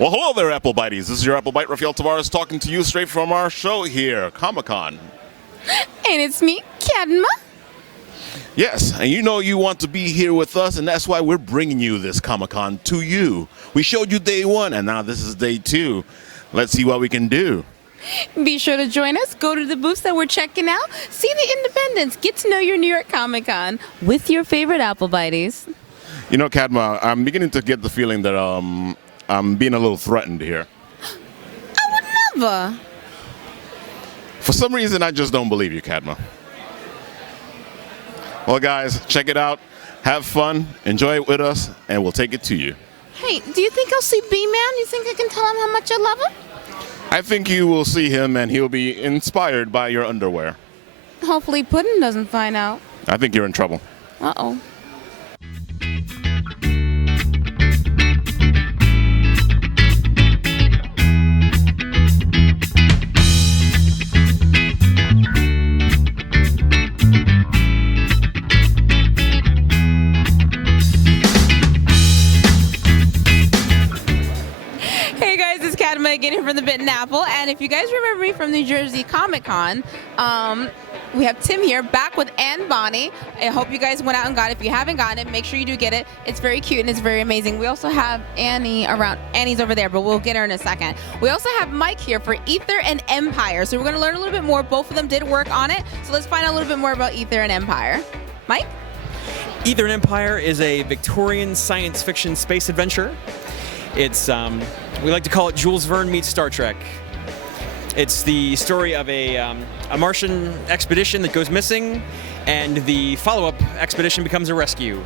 Well, hello there, Apple Bites. This is your Apple Bite, Rafael Tavares, talking to you straight from our show here, Comic-Con. And it's me, Kadma. Yes, and you know you want to be here with us, and that's why we're bringing you this Comic-Con to you. We showed you day one, and now this is day two. Let's see what we can do. Be sure to join us. Go to the booths that we're checking out. See the independents. Get to know your New York Comic-Con with your favorite Apple Bites. You know, Kadma, I'm beginning to get the feeling that I'm being a little threatened here. I would never. For some reason, I just don't believe you, Kadma. Well, guys, check it out. Have fun. Enjoy it with us, and we'll take it to you. Hey, do you think I'll see B-Man? You think I can tell him how much I love him? I think you will see him, and he'll be inspired by your underwear. Hopefully Puddin' doesn't find out. I think you're in trouble. Uh-oh. Again here from the Bitten Apple, and if you guys remember me from New Jersey Comic Con, we have Tim here back with Anne Bonny. I hope you guys went out and got it. If you haven't gotten it, make sure you do get it. It's very cute and it's very amazing. We also have Annie around. Annie's over there, but we'll get her in a second. We also have Mike here for Aether and Empire, so we're going to learn a little bit more. Both of them did work on it, so let's find out a little bit more about Aether and Empire. Mike? Aether Empire is a Victorian science fiction space adventure. It's we like to call it Jules Verne meets Star Trek. It's the story of a Martian expedition that goes missing, and the follow-up expedition becomes a rescue.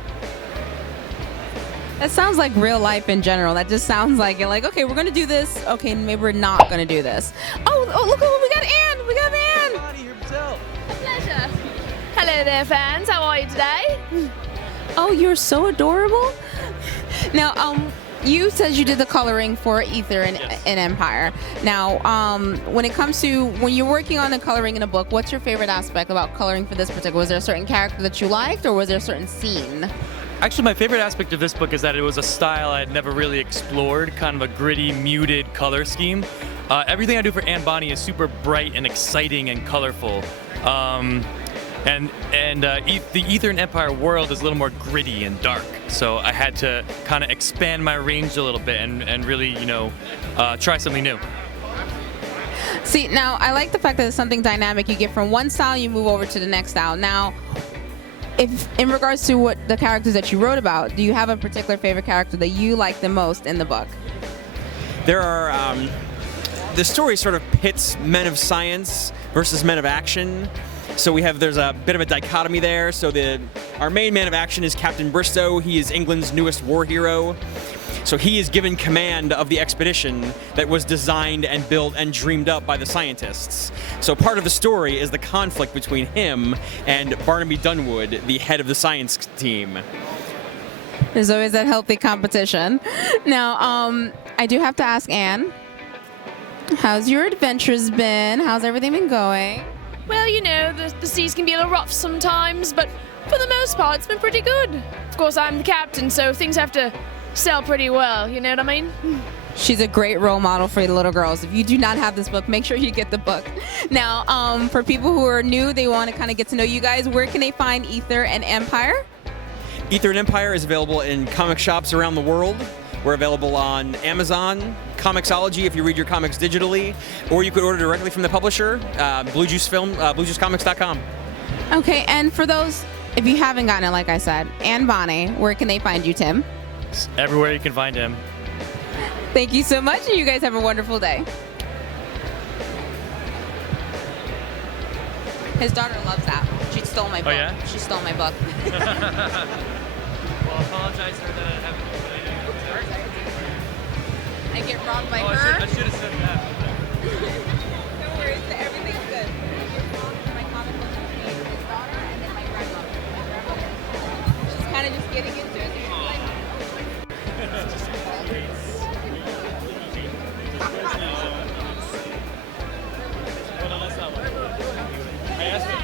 That sounds like real life in general. That just sounds like you're like, okay, we're gonna do this. Okay, maybe we're not gonna do this. Oh, look at what we got, Anne. We got Anne. A pleasure. Hello there, fans. How are you today? Oh, you're so adorable. Now, you said you did the coloring for Aether and Empire. Now, when it comes to when you're working on the coloring in a book, what's your favorite aspect about coloring for this particular? Was there a certain character that you liked, or was there a certain scene? Actually, my favorite aspect of this book is that it was a style I had never really explored, kind of a gritty, muted color scheme. Everything I do for Anne Bonny is super bright and exciting and colorful. The Aether and Empire world is a little more gritty and dark, so I had to kind of expand my range a little bit and really, try something new. See, now I like the fact that it's something dynamic. You get from one style, you move over to the next style. Now, if in regards to what the characters that you wrote about, do you have a particular favorite character that you like the most in the book? There are the story sort of pits men of science versus men of action. So there's a bit of a dichotomy there. So our main man of action is Captain Bristow. He is England's newest war hero. So he is given command of the expedition that was designed and built and dreamed up by the scientists. So part of the story is the conflict between him and Barnaby Dunwood, the head of the science team. There's always that healthy competition. Now, I do have to ask Anne, how's your adventures been? How's everything been going? Well, the seas can be a little rough sometimes, but for the most part, it's been pretty good. Of course, I'm the captain, so things have to sell pretty well, you know what I mean? She's a great role model for the little girls. If you do not have this book, make sure you get the book. Now, for people who are new, they want to kind of get to know you guys, where can they find Aether and Empire? Aether and Empire is available in comic shops around the world. We're available on Amazon, Comixology if you read your comics digitally, or you could order directly from the publisher, bluejuicecomics.com. Okay, and for those, if you haven't gotten it, like I said, Anne Bonny, where can they find you, Tim? Everywhere you can find him. Thank you so much, and you guys have a wonderful day. His daughter loves that. She stole my book. Oh, yeah? She stole my book. Well, apologize for that I haven't. I get wronged by her. I should have said that. No worries, everything's good. I get wronged for my comic book between his daughter and then my grandmother. She's kind of just getting into it. I asked him.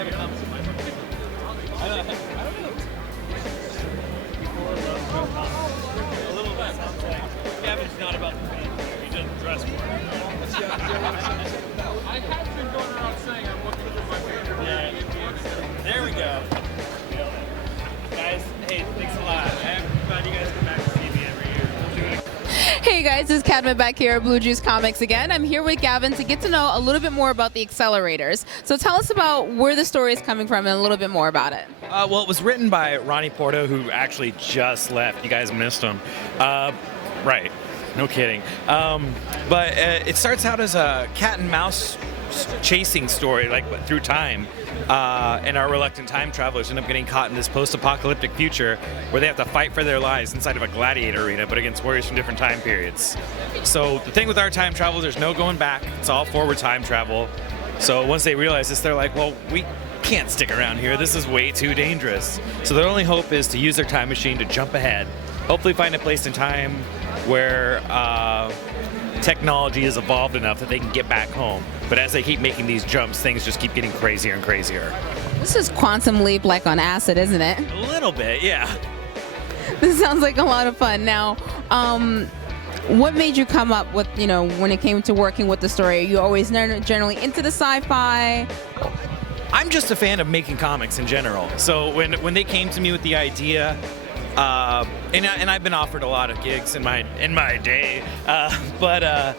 Gavin's not about the pain. He doesn't dress for it. I have been going around saying I'm looking for my favorite. Yeah. There we go. Guys, hey, thanks a lot. I'm glad you guys come back to see me every year. We'll do it again. Hey guys, this is Cadma back here at Blue Juice Comics again. I'm here with Gavin to get to know a little bit more about the Accelerators. So tell us about where the story is coming from and a little bit more about it. Well, it was written by Ronnie Porto, who actually just left. You guys missed him. Right. No kidding. But it starts out as a cat and mouse chasing story, like through time. And our reluctant time travelers end up getting caught in this post-apocalyptic future where they have to fight for their lives inside of a gladiator arena, but against warriors from different time periods. So the thing with our time travel, there's no going back. It's all forward time travel. So once they realize this, they're like, well, we can't stick around here. This is way too dangerous. So their only hope is to use their time machine to jump ahead, hopefully find a place in time where technology is evolved enough that they can get back home. But as they keep making these jumps, things just keep getting crazier and crazier. This is Quantum Leap like on acid, isn't it? A little bit, yeah. This sounds like a lot of fun. Now, what made you come up with, when it came to working with the story? Are you always generally into the sci-fi? I'm just a fan of making comics in general. So when they came to me with the idea, and I've been offered a lot of gigs in my day, but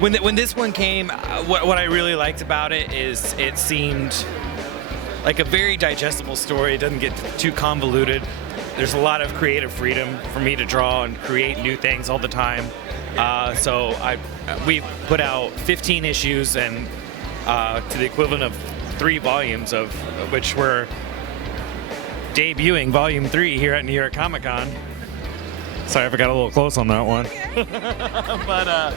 when this one came, what I really liked about it is it seemed like a very digestible story. It doesn't get too convoluted. There's a lot of creative freedom for me to draw and create new things all the time. So we've put out 15 issues and to the equivalent of 3 volumes, of which we're debuting volume 3 here at New York Comic Con. Sorry if I got a little close on that one. But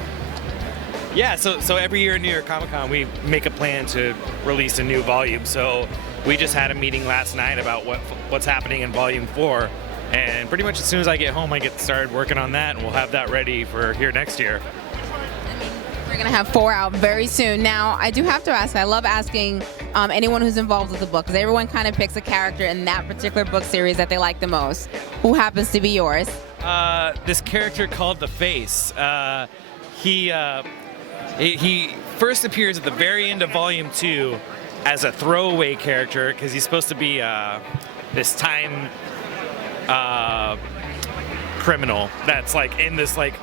yeah, so every year at New York Comic Con we make a plan to release a new volume. So we just had a meeting last night about what's happening in volume 4, and pretty much as soon as I get home I get started working on that, and we'll have that ready for here next year. We're going to have 4 out very soon. Now, I do have to ask, I love asking anyone who's involved with the book, because everyone kind of picks a character in that particular book series that they like the most. Who happens to be yours? This character called The Face. He first appears at the very end of Volume 2 as a throwaway character, because he's supposed to be this time criminal that's like in this like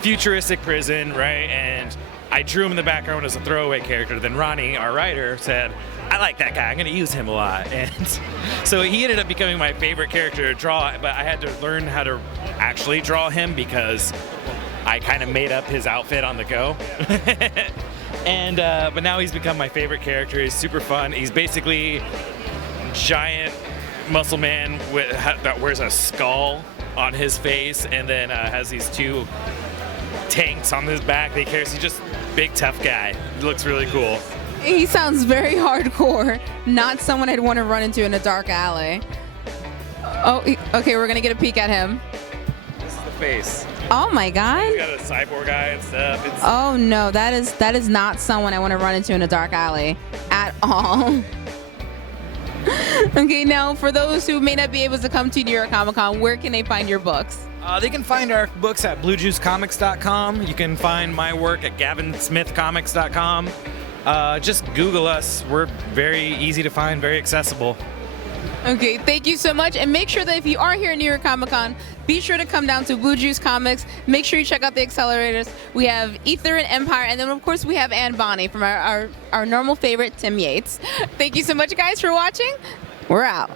futuristic prison, right? And I drew him in the background as a throwaway character. Then Ronnie, our writer, said, I like that guy, I'm gonna use him a lot. And so he ended up becoming my favorite character to draw, but I had to learn how to actually draw him because I kind of made up his outfit on the go. And but now he's become my favorite character. He's super fun. He's basically giant muscle man that wears a skull on his face, and then has these 2 tanks on his back that he carries. He's just a big tough guy. He looks really cool. He sounds very hardcore. Not someone I'd want to run into in a dark alley. Oh, okay, we're gonna get a peek at him. This is The Face. Oh my God. He's got a cyborg eye and stuff. Oh no, that is not someone I want to run into in a dark alley at all. Okay, now for those who may not be able to come to New York Comic Con, where can they find your books? They can find our books at bluejuicecomics.com. You can find my work at gavinsmithcomics.com. Just Google us. We're very easy to find, very accessible. Okay, thank you so much. And make sure that if you are here at New York Comic Con, be sure to come down to Blue Juice Comics. Make sure you check out the Accelerators. We have Aether Empire, and then of course we have Anne Bonny from our normal favorite, Tim Yates. Thank you so much, guys, for watching. We're out.